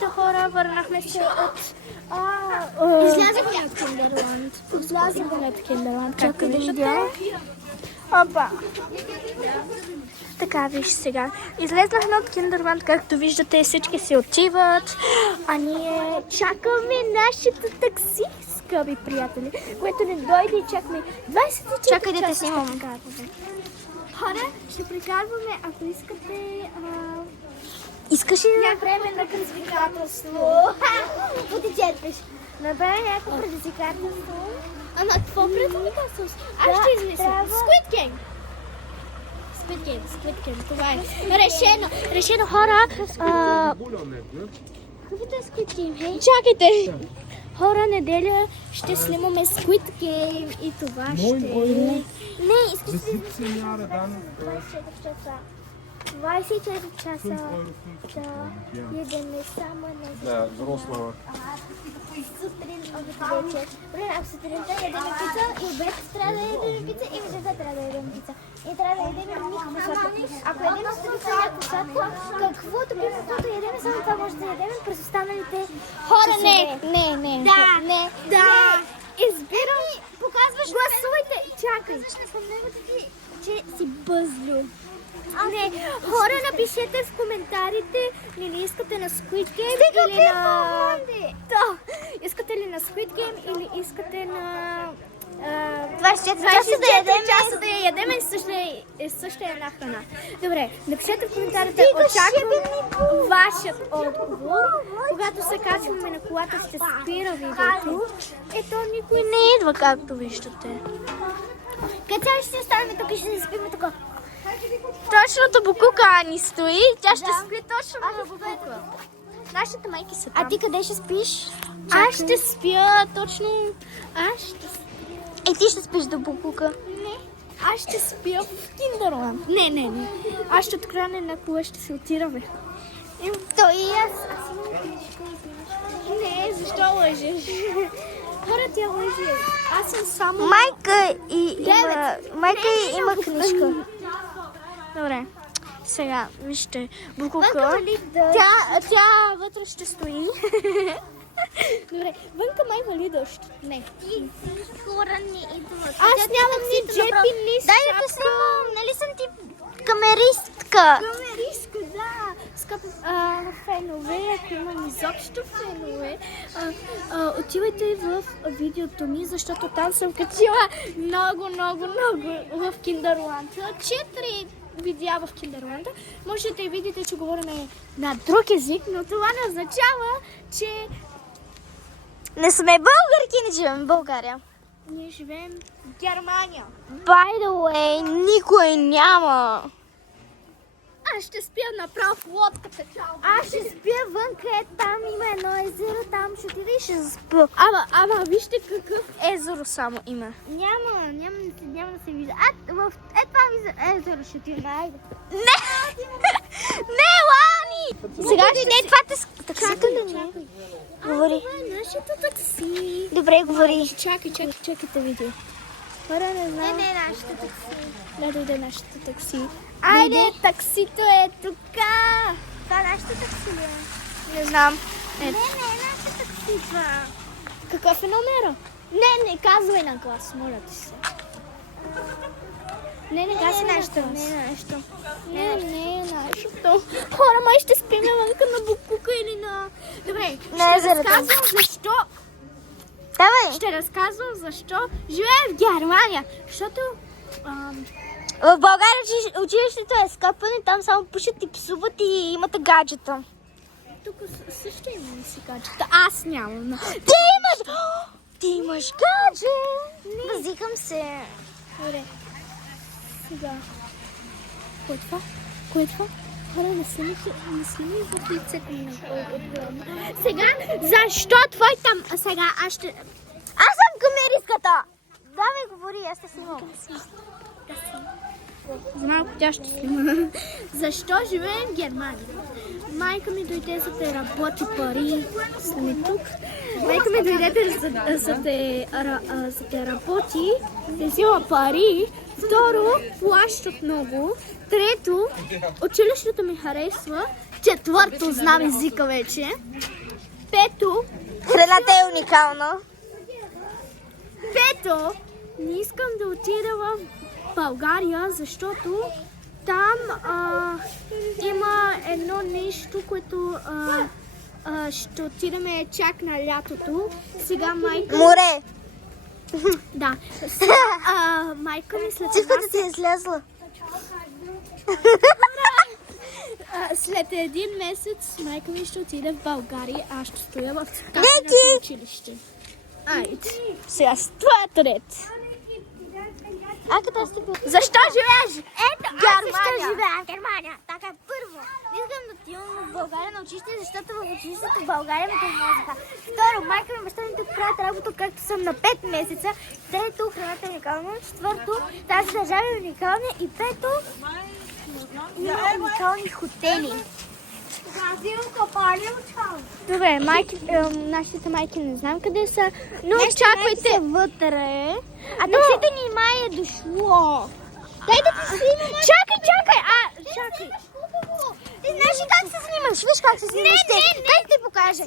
Здравейте, хора, върнахме се от... Излязахме от Киндерланд. Излязахме от Киндерланд, както Чакай да виждате. видя. Опа! Така, виж сега. Излезнахме от Киндерланд, както виждате, всички си отиват, а ние чакаме нашето такси, скъпи приятели, което не дойде и чакаме 24 Чакай да те часа снимам. ще прекарваме. Хора, ще прекарваме, ако искате... Искаш ли да време на предизвикателство. Потечетваш. Направя някакво предизвикателство. Ама какво предизвикателство? Аз ще измисля. Squid Game. Squid Game, това е. Решено, хора. Каквото е Squid Game, хей? Чакайте! Хора, неделя ще снимаме Squid Game и това ще е... Не, искаш да 24 часа. 24 часа да ядем само на Да, взрослого. сутрин, обед, вечер. Примерно, ако сутринта ядем пица, и обед трябва да ядем пица, и вечерта трябва да ядем пица. И трябва да ядем никакво сладко. Ако ядем сутринта някакво сладко, каквото ядем, само това може да ядем през останалите Хора, часове. Да. Избирам. Показваш. Гласувайте. Чакай. Че си бъзлю. Не, хора, напишете в коментарите ли искате на Squid Game или на... Да. Искате ли на Squid Game или искате на... 24 часа да я ядем и също е една храна. Добре, напишете в коментарите, очаквам вашият отговор. Когато се качваме на колата, ще спира видеото. Ето, никой не идва, както виждате. Кацали ще останем тук и ще не спиме така. Точното букука ни стои, тя ще спи точно на букука. Нашите майки са там. А ти къде ще спиш? Аз ще спя точно... Аз ще спя... Ти ще спиш до букука. Не. Аз ще спя в Киндерланд. Не. Аз ще откране на кола ще се отираме. То и аз. Не, защо лъжеш? Хора, тя лъжи. Аз съм само... Майка има книжка. Добре. Сега, вижте, букука. Вънка вали дъжд. Тя вътре ще стои. Добре, вънка май вали дъжд. Не. Хора не идват. Аз нямам ни джепи, ни Дай да те снимам, нали съм ти камеристка? Камеристка, да. Скъпи фенове, ако имам изобщо фенове, отивайте в видеото ми, защото там съм качила много в Киндерланд. 4 видеа в Киндерланд. Можете да видите, че говорим на друг език, но това не означава, че Не сме българки, не живеем в България. ние живеем в Германия. By the way, никой няма. Аз ще спя направо в лодката, чао. Аз ще спя вънка, там има едно езеро, там ще отида и ще спя. Ама вижте какъв езеро само има. Няма да се вижда. Това езеро ще ти найде. Не, Лани! Сега не, това те таксито ли не? Говори. Това е нашето такси. Добре, говори. Чакайте видео. Хора, не знам. Не, нашето такси. Да дойде нашето такси. Айде. Таксито е тук. Това нашето такси ли е? Не знам. Не, нашето такси това. Какъв е номера? Не казвай на глас, моля ти се. Не казвай на глас. Не е нашето. Хора, май ще спиме вънка на букука или на... Добре, ще разказвам защо... Давай. Ще разказвам защо живея в Германия. Защото... В България училището е скъпано и там само пушат и псуват и имате гаджета. Тук също имам си гаджета. Аз нямам. Ти имаш гаджет. Базикам се. Добре. Сега. Кое е това? Хора, не снимай в лицето ми. Сега, защо твой там... Сега аз ще... Аз съм камеристката. Давай, говори, аз те снимам. За малко тя ще снима. Защо живеем в Германия? Майка ми дойде за да работи пари. Сними тук. Майка ми дойде за да работи, да взима пари. Второ, плащат много. Трето, училището ми харесва Четвърто знам езика вече. Пето, Храната е уникална. не искам да отида в България, защото там има едно нещо, което ще отидем чак на лятото. Сега майка... Море. Да. Сега, майка ми след Цифрата ти е излязла. след един месец майка ми ще отиде в България, аз ще стоя в Неки! на училище. Айде. Сега с твоят ред. Къде сте били? Защо живееш? Ето, аз защо живея в Германия. Така, първо, искам да отивам в България на училище, защото в училището в България ме тормозиха. Второ, майка ми баща ми тук правят работа, както съм на 5 месеца. Трето, храната е уникална. Четвърто, тази държава е уникална. И пето, има уникални хотели. Добре, нашите майки не знам къде са, но Чакайте вътре. А таксито ни май е дошло. Дай да ти снимам. Чакай! Чакай. Ти знаеш ли как се снимаш? Виж как се снимаш. Дай да ти покажа.